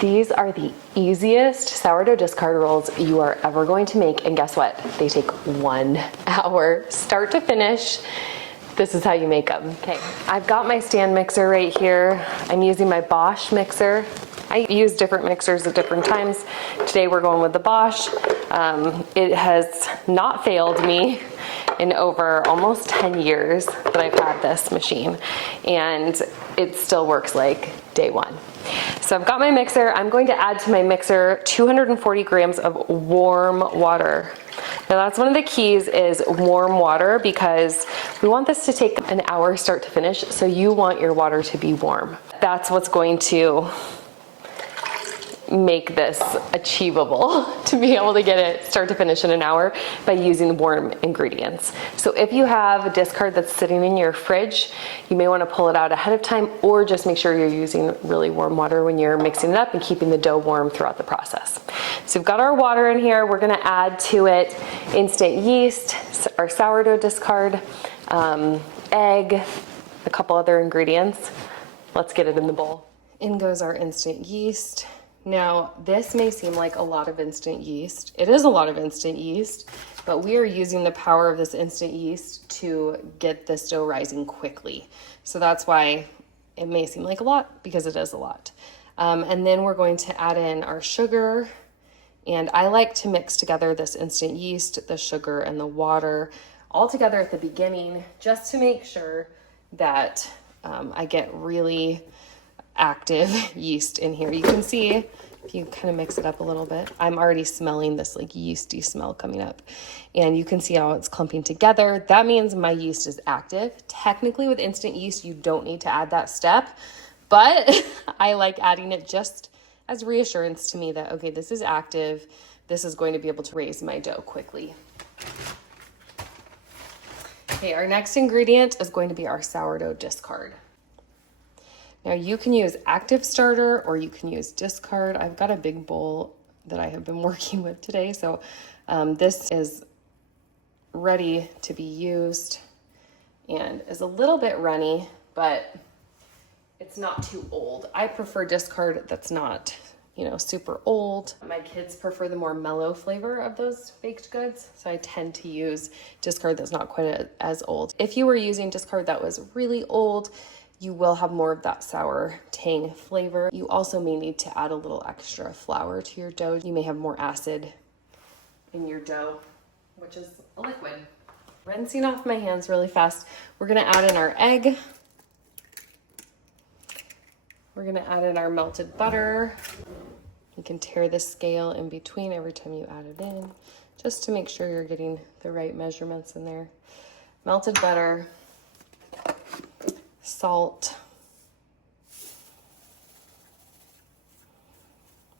These are the easiest sourdough discard rolls you are ever going to make, and guess what? They take 1 hour, start to finish. This is how you make them. Okay, I've got my stand mixer right here. I'm using my Bosch mixer. I use different mixers at different times. Today we're going with the Bosch. It has not failed me in over almost 10 years that I've had this machine, and it still works like day one. So I've got my mixer. I'm going to add to my mixer 240 grams of warm water. Now that's one of the keys, is warm water, because we want this to take an hour start to finish, so you want your water to be warm. That's what's going to make this achievable, to be able to get it start to finish in an hour by using warm ingredients. So if you have a discard that's sitting in your fridge, you may want to pull it out ahead of time, or just make sure you're using really warm water when you're mixing it up and keeping the dough warm throughout the process. So we've got our water in here. We're going to add to it instant yeast, our sourdough discard, egg, a couple other ingredients. Let's get it in the bowl. In goes our instant yeast. Now, this may seem like a lot of instant yeast. It is a lot of instant yeast, but we are using the power of this instant yeast to get this dough rising quickly. So that's why it may seem like a lot, because it is a lot. And then we're going to add in our sugar. And I like to mix together this instant yeast, the sugar, and the water all together at the beginning, just to make sure that I get really active yeast in here. You can see if you kind of mix it up a little bit, I'm already smelling this like yeasty smell coming up, and you can see how it's clumping together. That means my yeast is active. Technically with instant yeast, you don't need to add that step, but I like adding it just as reassurance to me that, okay, this is active. This is going to be able to raise my dough quickly. Okay, our next ingredient is going to be our sourdough discard. Now you can use active starter or you can use discard. I've got a big bowl that I have been working with today, so this is ready to be used and is a little bit runny, but it's not too old. I prefer discard that's not, super old. My kids prefer the more mellow flavor of those baked goods, so I tend to use discard that's not quite as old. If you were using discard that was really old, you will have more of that sour tang flavor. You also may need to add a little extra flour to your dough. You may have more acid in your dough, which is a liquid. Rinsing off my hands really fast, we're gonna add in our egg. We're gonna add in our melted butter. You can tear the scale in between every time you add it in, just to make sure you're getting the right measurements in there. Melted butter, salt.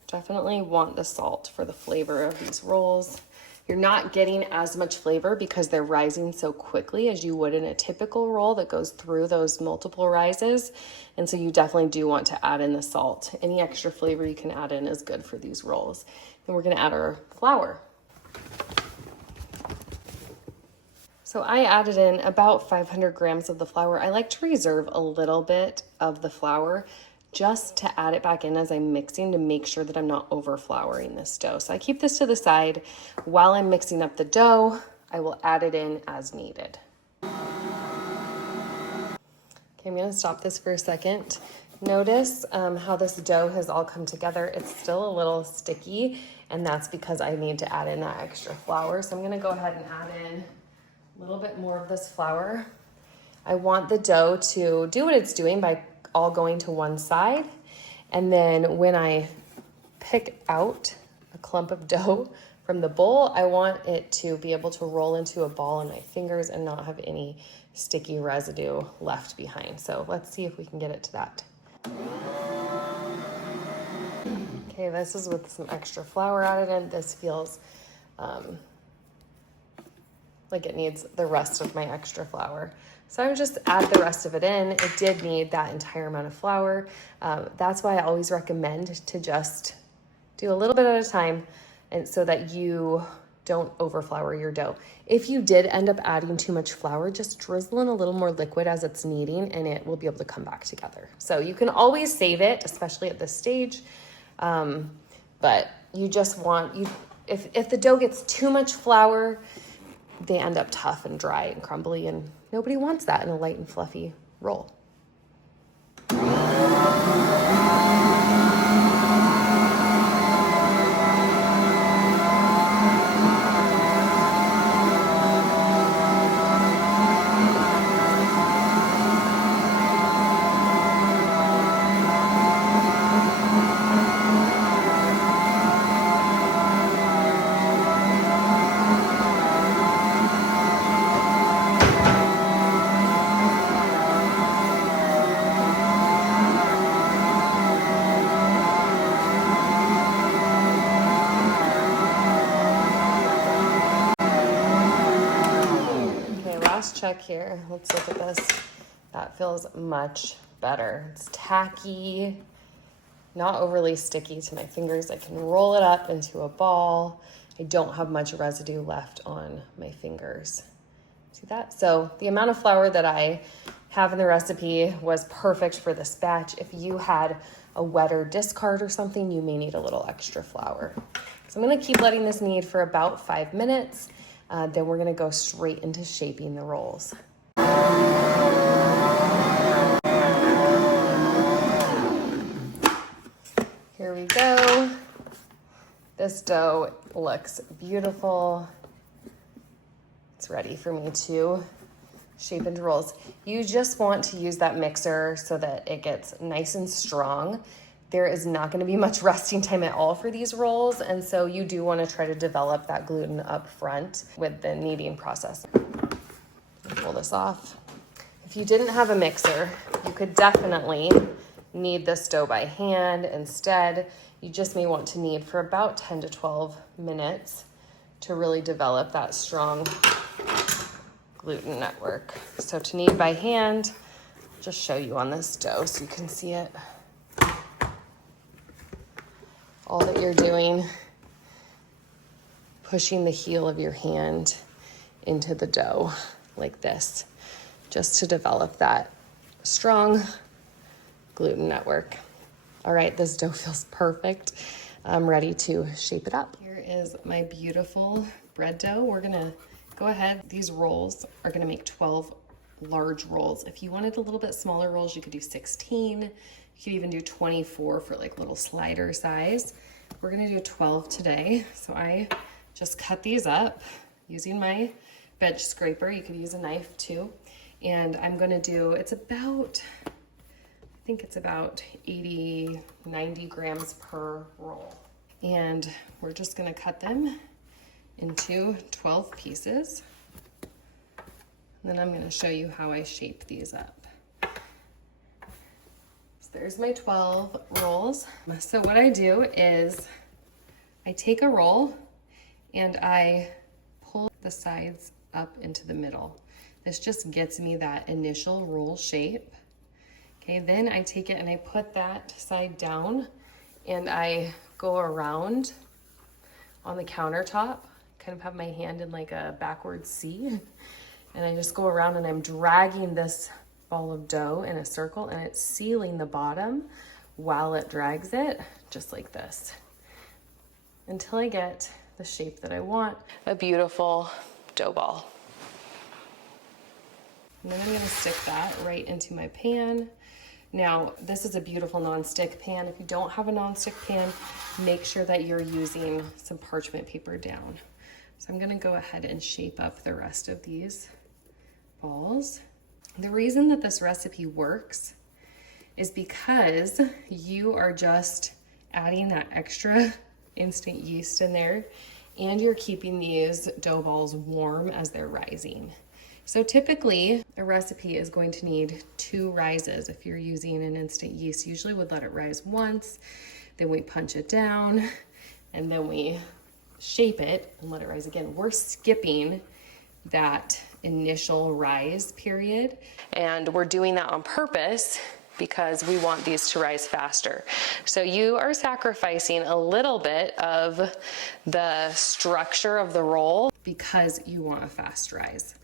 Definitely want the salt for the flavor of these rolls. You're not getting as much flavor because they're rising so quickly as you would in a typical roll that goes through those multiple rises. And so you definitely do want to add in the salt. Any extra flavor you can add in is good for these rolls. Then we're gonna add our flour. So I added in about 500 grams of the flour. I like to reserve a little bit of the flour just to add it back in as I'm mixing, to make sure that I'm not over flouring this dough. So I keep this to the side. While I'm mixing up the dough, I will add it in as needed. Okay, I'm gonna stop this for a second. Notice how this dough has all come together. It's still a little sticky, and that's because I need to add in that extra flour. So I'm gonna go ahead and add in a little bit more of this flour. I want the dough to do what it's doing by all going to one side. And then when I pick out a clump of dough from the bowl, I want it to be able to roll into a ball in my fingers and not have any sticky residue left behind. So let's see if we can get it to that. Okay, this is with some extra flour added in. This feels like it needs the rest of my extra flour. So I would just add the rest of it in. It did need that entire amount of flour. That's why I always recommend to just do a little bit at a time, and so that you don't overflour your dough. If you did end up adding too much flour, just drizzle in a little more liquid as it's kneading, and it will be able to come back together. So you can always save it, especially at this stage, But you just want, if the dough gets too much flour, they end up tough and dry and crumbly, and nobody wants that in a light and fluffy roll. Check here. Let's look at this. That feels much better. It's tacky, not overly sticky to my fingers. I can roll it up into a ball. I don't have much residue left on my fingers. See that? So the amount of flour that I have in the recipe was perfect for this batch. If you had a wetter discard or something, you may need a little extra flour. So I'm going to keep letting this knead for about 5 minutes. Then we're gonna go straight into shaping the rolls. Here we go. This dough looks beautiful. It's ready for me to shape into rolls. You just want to use that mixer so that it gets nice and strong. There is not going to be much resting time at all for these rolls, and so you do want to try to develop that gluten up front with the kneading process. Pull this off. If you didn't have a mixer, you could definitely knead this dough by hand. Instead, you just may want to knead for about 10 to 12 minutes to really develop that strong gluten network. So to knead by hand, I'll just show you on this dough so you can see it. All that you're doing, pushing the heel of your hand into the dough like this, just to develop that strong gluten network. All right, this dough feels perfect. I'm ready to shape it up. Here is my beautiful bread dough. We're gonna go ahead. These rolls are gonna make 12 large rolls. If you wanted a little bit smaller rolls, you could do 16. You could even do 24 for like little slider size. We're gonna do 12 today. So I just cut these up using my bench scraper. You could use a knife too. And I'm gonna do, I think it's about 80, 90 grams per roll. And we're just gonna cut them into 12 pieces. And then I'm gonna show you how I shape these up. There's my 12 rolls. So what I do is I take a roll and I pull the sides up into the middle. This just gets me that initial roll shape. Okay, then I take it and I put that side down and I go around on the countertop, kind of have my hand in like a backwards C, and I just go around and I'm dragging this ball of dough in a circle and it's sealing the bottom while it drags it, just like this, until I get the shape that I want. A beautiful dough ball. And then I'm gonna stick that right into my pan. Now, this is a beautiful non-stick pan. If you don't have a non-stick pan, make sure that you're using some parchment paper down. So I'm gonna go ahead and shape up the rest of these balls. The reason that this recipe works is because you are just adding that extra instant yeast in there, and you're keeping these dough balls warm as they're rising. So typically a recipe is going to need 2 rises. If you're using an instant yeast, usually would let it rise once, then we punch it down, and then we shape it and let it rise again. We're skipping that initial rise period, and we're doing that on purpose because we want these to rise faster. So you are sacrificing a little bit of the structure of the roll because you want a fast rise.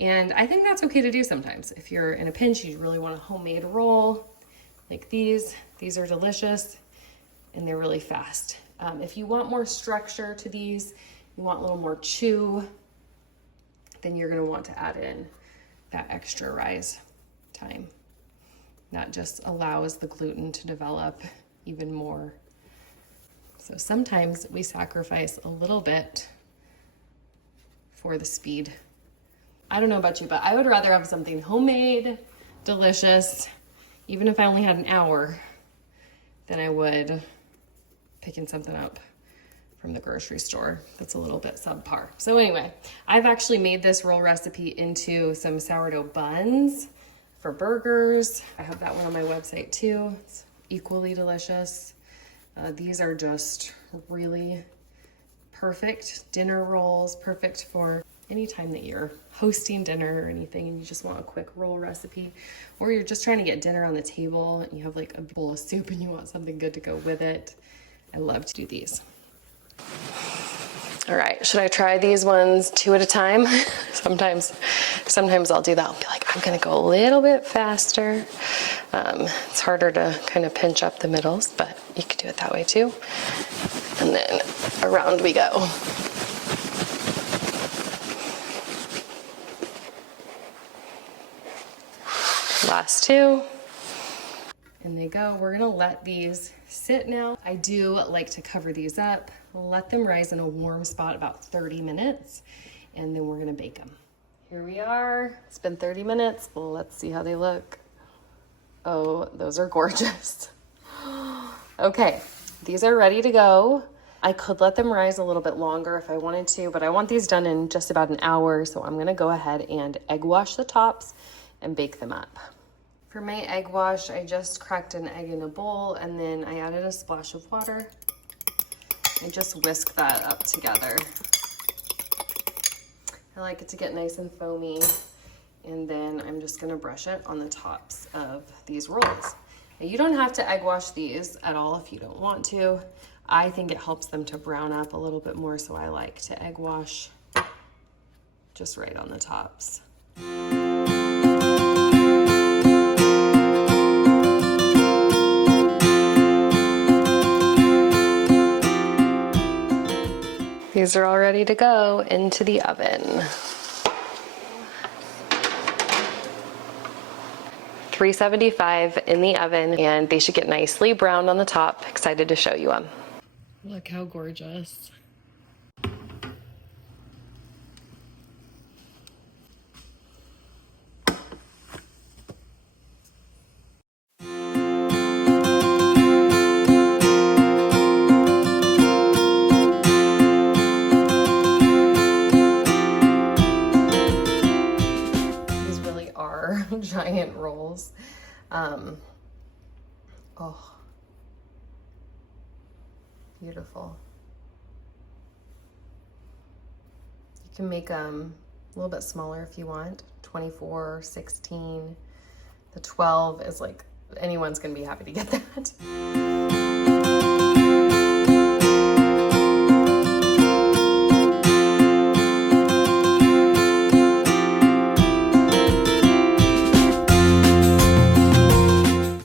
And I think that's okay to do sometimes. If you're in a pinch, you really want a homemade roll like these are delicious. and they're really fast. If you want more structure to these, you want a little more chew, then you're gonna want to add in that extra rise time. That just allows the gluten to develop even more. So sometimes we sacrifice a little bit for the speed. I don't know about you, but I would rather have something homemade, delicious, even if I only had an hour, than I would picking something up from the grocery store that's a little bit subpar. So anyway, I've actually made this roll recipe into some sourdough buns for burgers. I have that one on my website too. It's equally delicious. These are just really perfect dinner rolls, perfect for any time that you're hosting dinner or anything and you just want a quick roll recipe, or you're just trying to get dinner on the table and you have like a bowl of soup and you want something good to go with it. I love to do these. All right, should I try these ones 2 at a time? Sometimes I'll do that. I'll be like, I'm gonna go a little bit faster. It's harder to kind of pinch up the middles, but you could do it that way too. And then around we go. Last 2. And they go. We're gonna let these sit now. I do like to cover these up, let them rise in a warm spot about 30 minutes, and then we're gonna bake them. Here we are. It's been 30 minutes. Let's see how they look. Oh, those are gorgeous. Okay, these are ready to go. I could let them rise a little bit longer if I wanted to, but I want these done in just about an hour, so I'm gonna go ahead and egg wash the tops and bake them up. For my egg wash, I just cracked an egg in a bowl and then I added a splash of water. I just whisk that up together. I like it to get nice and foamy, and then I'm just gonna brush it on the tops of these rolls. Now, you don't have to egg wash these at all if you don't want to. I think it helps them to brown up a little bit more, so I like to egg wash just right on the tops. These are all ready to go into the oven. 375 in the oven, and they should get nicely browned on the top. Excited to show you them. Look how gorgeous. Giant rolls. Oh, beautiful. You can make them a little bit smaller if you want, 24, 16. The 12 is like, anyone's gonna be happy to get that.